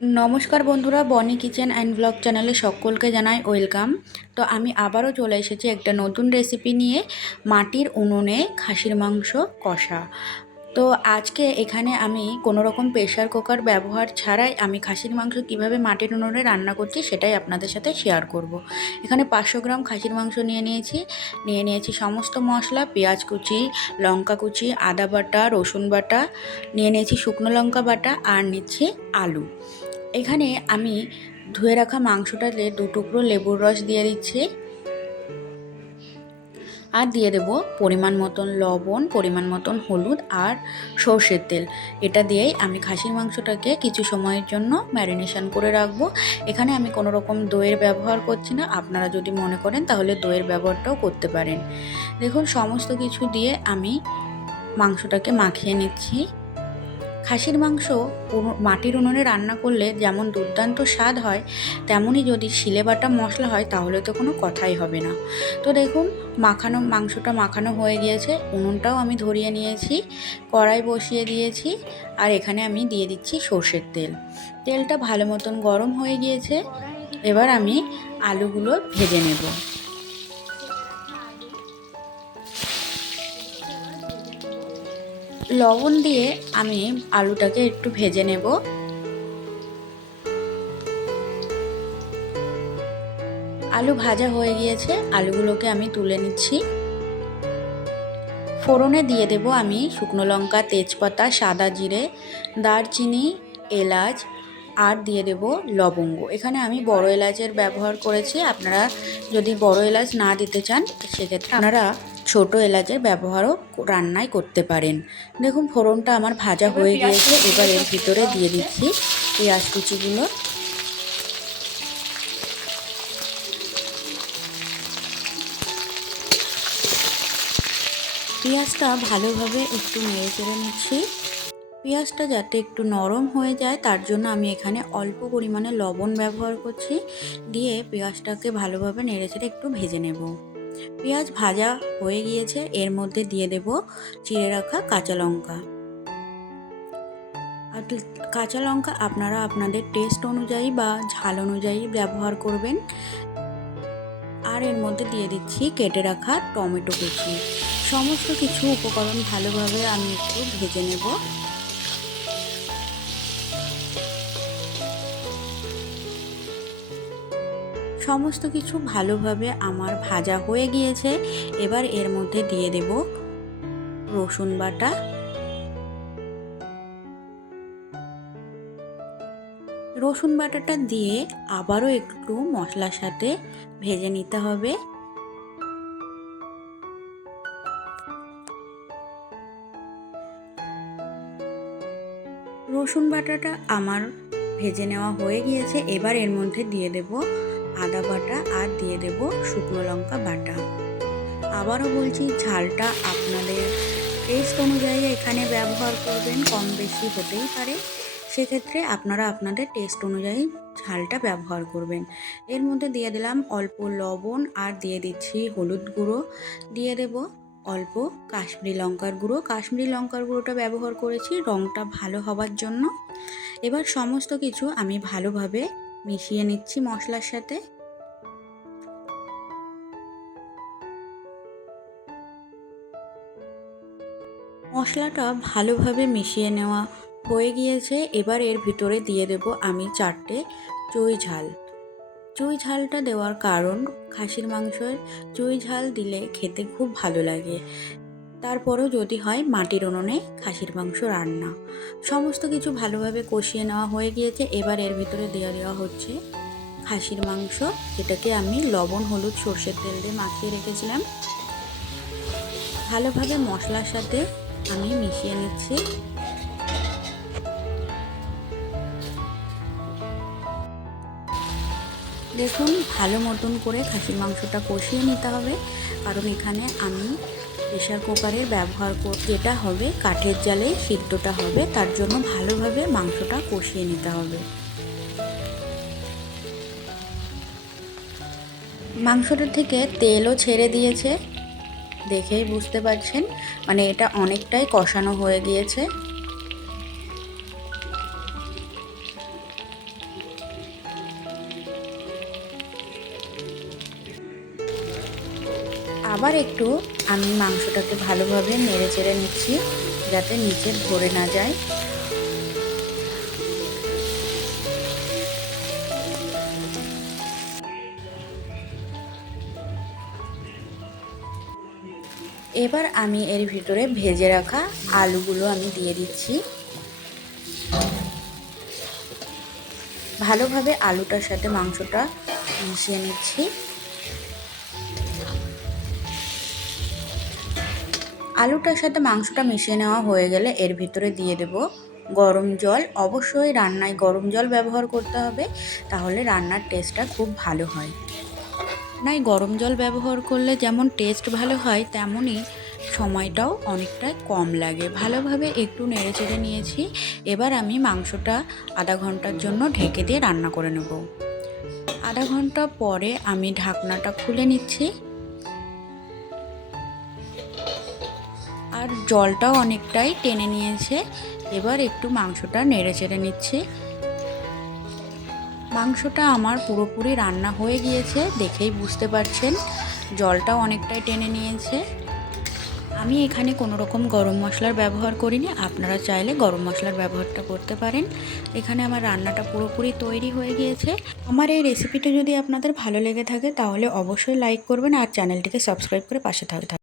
নমস্কার বন্ধুরা, বনি কিচেন অ্যান্ড ব্লগ চ্যানেলে সকলকে জানাই ওয়েলকাম। তো আমি আবারও চলে এসেছি একটা নতুন রেসিপি নিয়ে, মাটির উনুনে খাসির মাংস কষা। তো আজকে এখানে আমি কোনো রকম প্রেশার কুকার ব্যবহার ছাড়াই আমি খাসির মাংস কীভাবে মাটির উনুনে রান্না করছি সেটাই আপনাদের সাথে শেয়ার করব। এখানে পাঁচশো গ্রাম খাসির মাংস নিয়ে নিয়েছি। নিয়ে নিয়েছি সমস্ত মশলা, পেঁয়াজ কুচি, লঙ্কা কুচি, আদা বাটা, রসুন বাটা। নিয়ে নিয়েছি শুকনো লঙ্কা বাটা আর নিচ্ছি আলু। এখানে আমি ধুয়ে রাখা মাংসটাতে দু টুকরো লেবুর রস দিয়ে দিচ্ছি। আর দিয়ে দেব পরিমাণ মতন লবণ, পরিমাণ মতন হলুদ আর সর্ষের তেল। এটা দিয়েই আমি খাসির মাংসটাকে কিছু সময়ের জন্য ম্যারিনেশন করে রাখব। এখানে আমি কোনো রকম দইয়ের ব্যবহার করছি না। আপনারা যদি মনে করেন তাহলে দইয়ের ব্যবহারটাও করতে পারেন। দেখুন, সমস্ত কিছু দিয়ে আমি মাংসটাকে মাখিয়ে নিচ্ছি। খাসির মাংস মাটির উনুনে রান্না করলে যেমন দুর্দান্ত স্বাদ হয়, তেমনই যদি শিলে বাটা মশলা হয়, তাহলে তো কোনো কথাই হবে না। তো দেখুন, মাখানো মাংসটা মাখানো হয়ে গিয়েছে। উনুনটাও আমি ধরিয়ে নিয়েছি, কড়াই বসিয়ে দিয়েছি, আর এখানে আমি দিয়ে দিচ্ছি সর্ষের তেল। তেলটা ভালো মতন গরম হয়ে গিয়েছে। এবার আমি আলুগুলো ভেজে নেব। লবণ দিয়ে আমি আলুটাকে একটু ভেজে নেব। আলু ভাজা হয়ে গিয়েছে, আলুগুলোকে আমি তুলে নিচ্ছি। ফোড়নে দিয়ে দেব আমি শুকনো লঙ্কা, তেজপাতা, সাদা জিরে, দারচিনি, এলাচ, আর দিয়ে দেব লবঙ্গ। এখানে আমি বড় এলাচের ব্যবহার করেছি। আপনারা যদি বড় এলাচ না দিতে চান, সেক্ষেত্রে আপনারা ছোট এলাচের ব্যবহারও রান্নায় করতে পারেন। দেখুন ফোড়নটা আমার ভাজা হয়ে গিয়েছে। এবার এর ভিতরে দিয়ে দিচ্ছি পেঁয়াজ কুচিগুলো। পেঁয়াজটা ভালোভাবে একটু নেড়ে চেড়ে নিচ্ছি। পেঁয়াজটা যাতে একটু নরম হয়ে যায় তার জন্য আমি এখানে অল্প পরিমাণে লবণ ব্যবহার করছি। দিয়ে পেঁয়াজটাকে ভালোভাবে নেড়ে চেড়ে একটু ভেজে নেব। পেঁয়াজ ভাজা হয়ে গিয়েছে, এর মধ্যে দিয়ে দেব চিড়ে রাখা কাঁচা লঙ্কা। আর কাঁচা লঙ্কা আপনারা আপনাদের টেস্ট অনুযায়ী বা ঝাল অনুযায়ী ব্যবহার করবেন। আর এর মধ্যে দিয়ে দিচ্ছি কেটে রাখা টমেটো কুচি। সমস্ত কিছু উপকরণ ভালোভাবে আমি একটু ভেজে নেব। সমস্ত কিছু ভালোভাবে আমার ভাজা হয়ে গিয়েছে। এবার এর মধ্যে দিয়ে দেব রসুন বাটা। রসুন বাটাটা দিয়ে আবারও একটু মশলার সাথে ভেজে নিতে হবে। রসুন বাটাটা আমার ভেজে নেওয়া হয়ে গিয়েছে। এবার এর মধ্যে দিয়ে দেব আদা বাটা আর দিয়ে দেব শুকনো লঙ্কা বাটা। আবারও বলছি, ঝালটা আপনাদের টেস্ট অনুযায়ী এখানে ব্যবহার করবেন, কম বেশি হতেই পারে। সেক্ষেত্রে আপনারা আপনাদের টেস্ট অনুযায়ী ঝালটা ব্যবহার করবেন। এর মধ্যে দিয়ে দিলাম অল্প লবণ আর দিয়ে দিচ্ছি হলুদ গুঁড়ো। দিয়ে দেব অল্প কাশ্মীরি লঙ্কার গুঁড়ো। কাশ্মীরি লঙ্কার গুঁড়োটা ব্যবহার করেছি রঙটা ভালো হবার জন্য। এবার সমস্ত কিছু আমি ভালোভাবে মিশিয়ে নিচ্ছি মশলার সাথে। মশলাটা ভালোভাবে মিশিয়ে নেওয়া হয়ে গিয়েছে। এবার এর ভিতরে দিয়ে দেব আমি চারটে চই ঝাল। চুই ঝালটা দেওয়ার কারণ, খাসির মাংসের চুই ঝাল দিলে খেতে খুব ভালো লাগে। তারপরও যদি হয় মাটির উনুনে খাসির মাংস রান্না। সমস্ত কিছু ভালোভাবে কষিয়ে নেওয়া হয়ে গিয়েছে। এবার এর ভিতরে দেওয়া দেওয়া হচ্ছে খাসির মাংস। যেটাকে আমি লবণ, হলুদ, সর্ষের তেল দিয়ে মাখিয়ে রেখেছিলাম। ভালোভাবে মশলার সাথে আমি মিশিয়ে নিচ্ছি। দেখুন, ভালো মতন করে খাসির মাংসটা কষিয়ে নিতে হবে। কারণ এখানে আমি প্রেশার কুকারের ব্যবহার কর, যেটা হবে কাঠের জালে সিদ্ধটা হবে, তার জন্য ভালোভাবে মাংসটা কষিয়ে নিতে হবে। মাংসটা থেকে তেলও ছেড়ে দিয়েছে, দেখেই বুঝতে পারছেন মানে এটা অনেকটাই কষানো হয়ে গিয়েছে। আবার একটু আমি মাংসটাকে ভালোভাবে নেড়ে চেড়ে নিচ্ছি, যাতে নিচে ভরে না যায়। এবার আমি এর ভিতরে ভেজে রাখা আলুগুলো আমি দিয়ে দিচ্ছি। ভালোভাবে আলুটার সাথে মাংসটা মিশিয়ে নিচ্ছি। আলুটার সাথে মাংসটা মিশিয়ে নেওয়া হয়ে গেলে এর ভিতরে দিয়ে দেব গরম জল। অবশ্যই রান্নায় গরম জল ব্যবহার করতে হবে, তাহলে রান্নার টেস্টটা খুব ভালো হয়। নাই গরম জল ব্যবহার করলে যেমন টেস্ট ভালো হয়, তেমনই সময়টাও অনেকটাই কম লাগে। ভালোভাবে একটু নেড়ে চেড়ে নিয়েছি। এবার আমি মাংসটা আধা ঘণ্টার জন্য ঢেকে দিয়ে রান্না করে নেব। আধা ঘণ্টা পরে আমি ঢাকনাটা খুলে নিচ্ছি। আর জলটাও অনেকটাই টেনে নিয়েছে। এবার একটু মাংসটা নেড়ে চেড়ে নিচ্ছি। মাংসটা আমার পুরোপুরি রান্না হয়ে গিয়েছে, দেখেই বুঝতে পারছেন জলটাও অনেকটাই টেনে নিয়েছে। আমি এখানে কোনো রকম গরম মশলার ব্যবহার করিনি, আপনারা চাইলে গরম মশলার ব্যবহারটা করতে পারেন। এখানে আমার রান্নাটা পুরোপুরি তৈরি হয়ে গিয়েছে। আমার এই রেসিপিটা যদি আপনাদের ভালো লেগে থাকে, তাহলে অবশ্যই লাইক করবেন আর চ্যানেলটিকে সাবস্ক্রাইব করে পাশে থাকতে